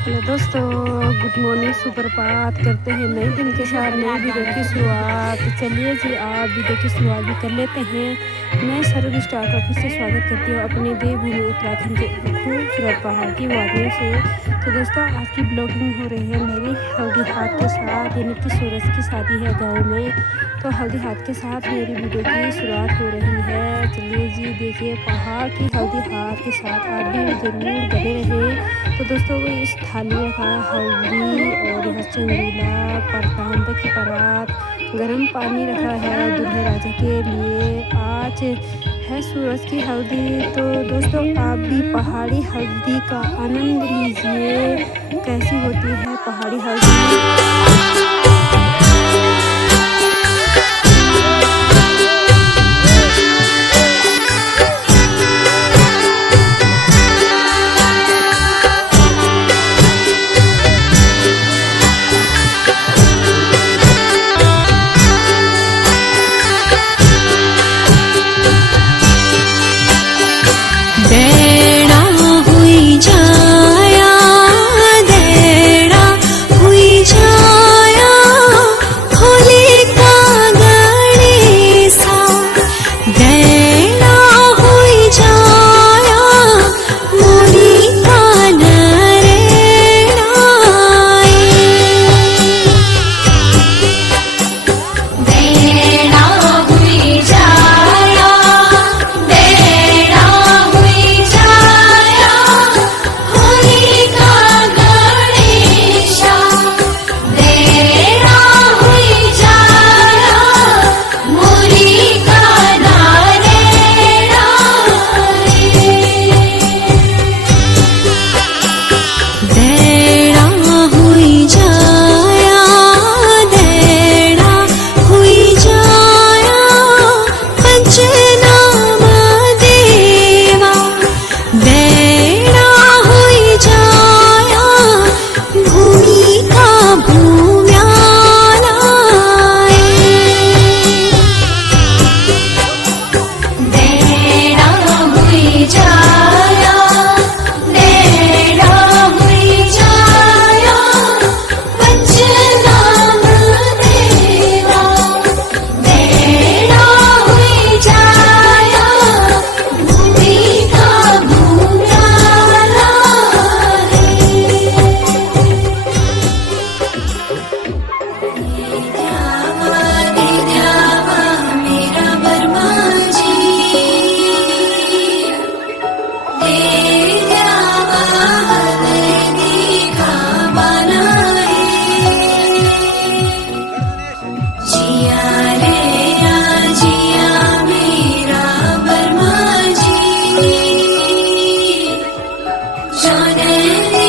Hello दोस्तों, good morning. सुप्रभात करते हैं नए दिन के साथ नई वीडियो की शुरुआत। चलिए जी, आप वीडियो की शुरुआत भी कर लेते हैं। मैं सरद स्टार ऑफिस से स्वागत करती हूँ अपने देवभूमि उत्तराखंड के खूबसूरत पहाड़ की वादियों से। तो दोस्तों, आज की ब्लॉगिंग हो रही है मेरी हल्दी हाथ के साथ, यानी कि सूरज की शादी है गाँव में, तो हल्दी हाथ के साथ मेरी वीडियो की शुरुआत हो रही है। चलिए जी, देखिए पहाड़ की हल्दी हाथ के साथ आप भी ज़रूर बने रहें। तो दोस्तों, वो इस थाली में रखा हल्दी और यहाँ चंगीला पर तांबे की परात, गर्म पानी रखा है दूल्हे राजा के लिए। आज है सूरज की हल्दी। तो दोस्तों, आप भी पहाड़ी हल्दी का आनंद लीजिए। कैसी होती है पहाड़ी हल्दी। जाने